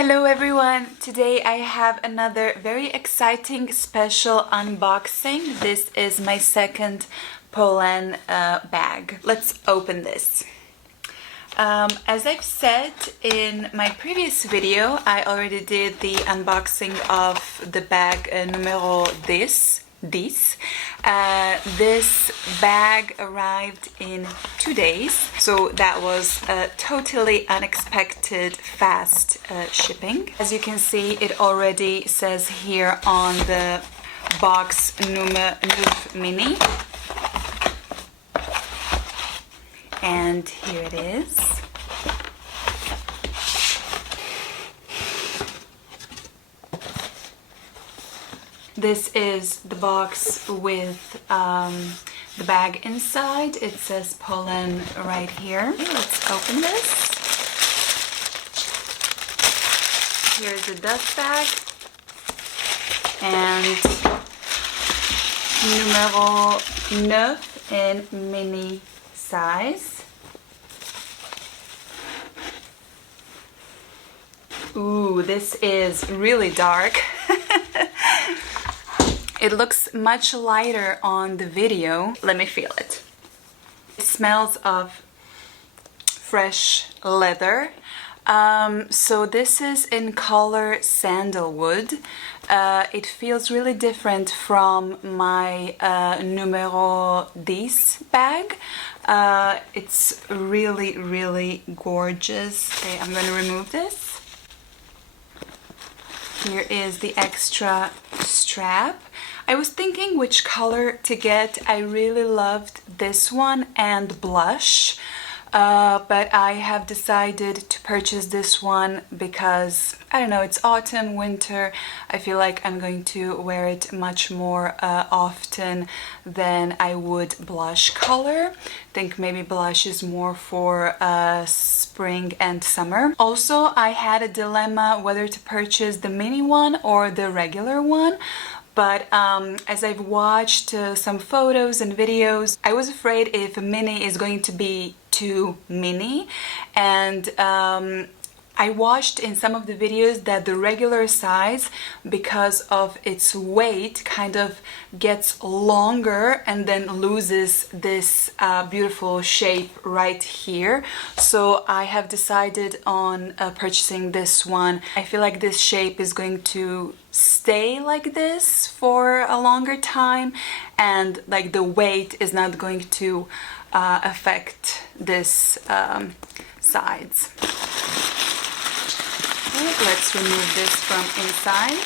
Hello everyone! Today I have another very exciting special unboxing. This is my second Polene bag. Let's open this. As I've said in my previous video, I already did the unboxing of the bag NUMERO 10. This bag arrived in 2 days, so that was totally unexpected fast shipping. As you can see, it already says here on the box neuf mini, and here it is. This is the box with the bag inside. It says Polene right here. Okay, let's open this. Here's the dust bag and numero 9 in mini size. Ooh, this is really dark. It looks much lighter on the video. Let me feel it. It smells of fresh leather. So this is in color sandalwood. It feels really different from my Numero 10 bag. It's really gorgeous. Okay, I'm going to remove this. Here is the extra strap. I was thinking which color to get. I really loved this one and blush, but I have decided to purchase this one because, I don't know, it's autumn, winter. I feel like I'm going to wear it much more often than I would blush color. I think maybe blush is more for spring and summer. Also, I had a dilemma whether to purchase the mini one or the regular one. But as I've watched some photos and videos, I was afraid if a mini is going to be too mini, and I watched in some of the videos that the regular size, because of its weight, kind of gets longer and then loses this beautiful shape right here. So I have decided on purchasing this one. I feel like this shape is going to stay like this for a longer time, and like the weight is not going to affect this sides. Okay, let's remove this from inside.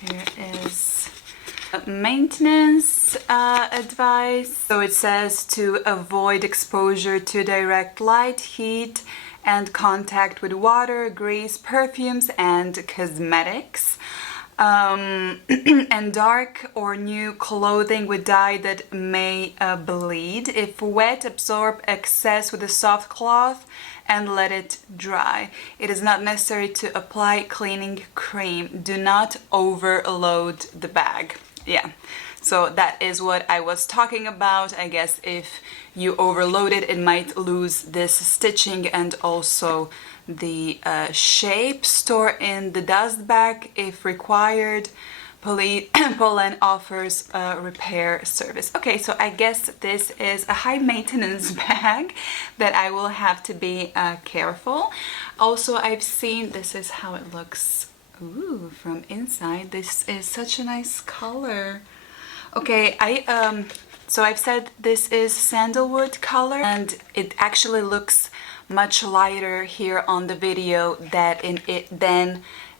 Here is maintenance advice. So it says to avoid exposure to direct light, heat, and contact with water, grease, perfumes, and cosmetics. And dark or new clothing with dye that may bleed. If wet, absorb excess with a soft cloth and let it dry. It is not necessary to apply cleaning cream. Do not overload the bag. Yeah, so that is what I was talking about. I guess if you overload it, it might lose this stitching and also the shape. Store in the dust bag if required. Polene offers a repair service. Okay, so I guess this is a high maintenance bag that I will have to be careful. Also, I've seen, this is how it looks. Ooh, from inside. This is such a nice color. Okay, so I've said this is sandalwood color, and it actually looks much lighter here on the video than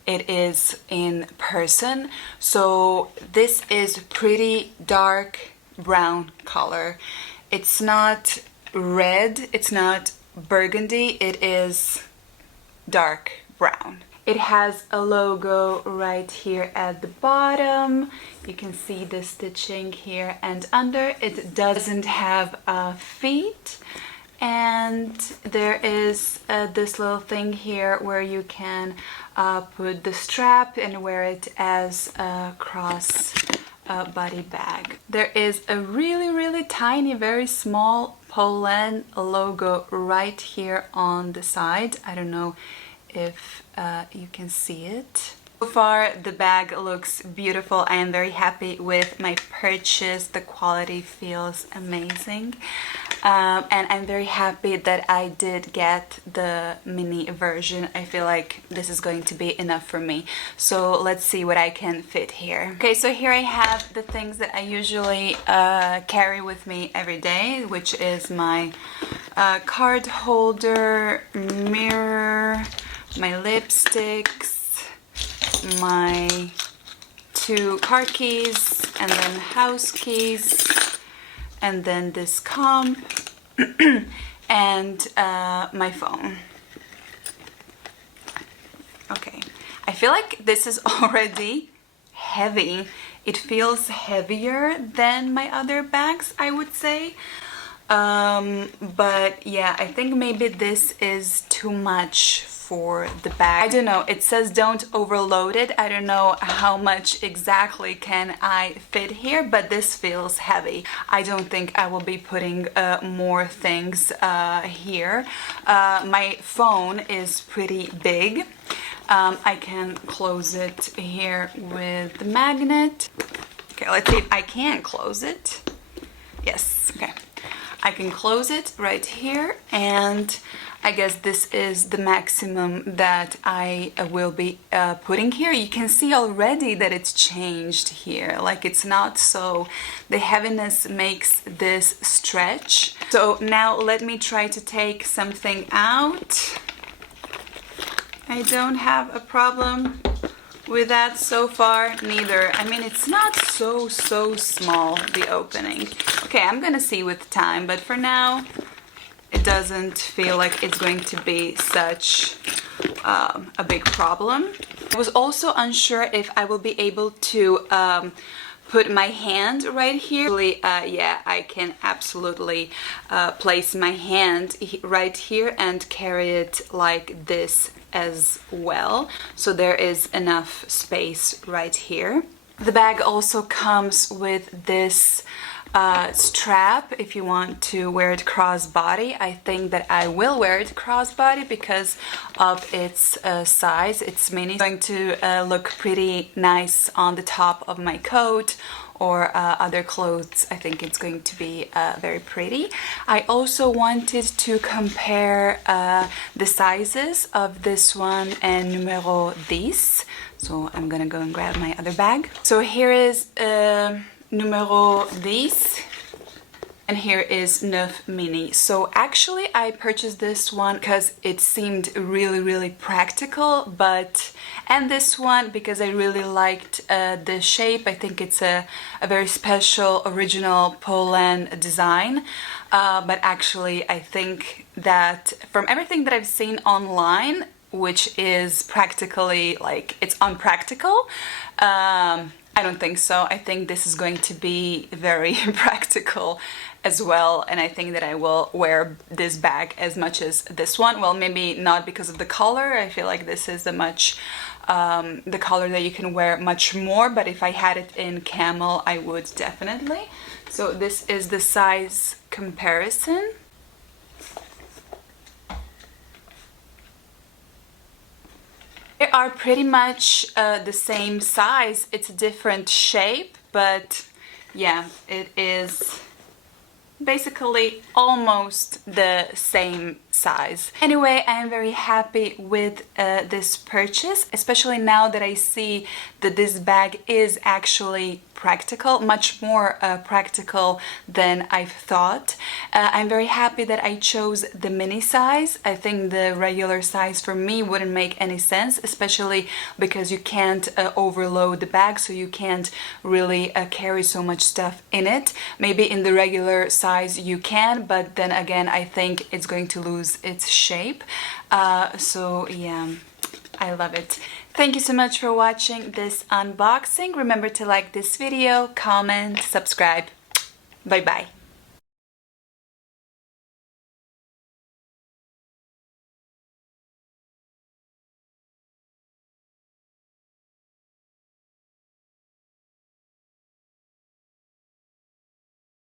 it is in person. So this is pretty dark brown color. It's not red, it's not burgundy, it is dark brown. It has a logo right here at the bottom. You can see the stitching here and under. It doesn't have feet. And there is this little thing here where you can put the strap and wear it as a cross body bag. There is a really tiny, very small Polene logo right here on the side. I don't know if you can see it. So far the bag looks beautiful. I am very happy with my purchase. The quality feels amazing, and I'm very happy that I did get the mini version. I feel like this is going to be enough for me. So let's see what I can fit here. Okay, so here I have the things that I usually carry with me every day, which is my card holder, mirror, my lipsticks, my 2 car keys, and then house keys, and then this comb, and my phone. Okay, I feel like this is already heavy. It feels heavier than my other bags, I would say. But yeah, I think maybe this is too much for the bag. I don't know, it says don't overload it. I don't know how much exactly can I fit here, but this feels heavy. I don't think I will be putting more things here. My phone is pretty big. I can close it here with the magnet. Okay, let's see if I can close it. Yes, okay. I can close it right here, and I guess this is the maximum that I will be putting here. You can see already that it's changed here, like it's not so, the heaviness makes this stretch. So now let me try to take something out. I don't have a problem with that so far, neither. I mean, it's not so small, the opening. Okay, I'm gonna see with time, but for now it doesn't feel like it's going to be such a big problem. I was also unsure if I will be able to put my hand right here. Yeah, I can absolutely place my hand right here and carry it like this as well. So there is enough space right here. The bag also comes with this strap if you want to wear it crossbody. I think that I will wear it crossbody because of its size. It's mini. It's going to look pretty nice on the top of my coat or other clothes. I think it's going to be very pretty. I also wanted to compare the sizes of this one and Numero 10. So I'm gonna go and grab my other bag. So here is Numero 10, and here is neuf mini. So actually I purchased this one because it seemed really practical, and this one because I really liked the shape. I think it's a very special original Polene design, but actually I think that from everything that I've seen online, which is practically like it's unpractical, I don't think so. I think this is going to be very practical as well, and I think that I will wear this bag as much as this one. Well, maybe not because of the color. I feel like this is a much the color that you can wear much more, but if I had it in camel, I would definitely. So this is the size comparison. They are pretty much the same size. It's a different shape, but yeah, it is basically almost the same size. Anyway, I am very happy with this purchase, especially now that I see that this bag is actually practical, much more practical than I've thought. I'm very happy that I chose the mini size. I think the regular size for me wouldn't make any sense, especially because you can't overload the bag, so you can't really carry so much stuff in it. Maybe in the regular size you can, but then again I think it's going to lose its shape. So yeah, I love it. Thank you so much for watching this unboxing. Remember to like this video, comment, subscribe. Bye bye.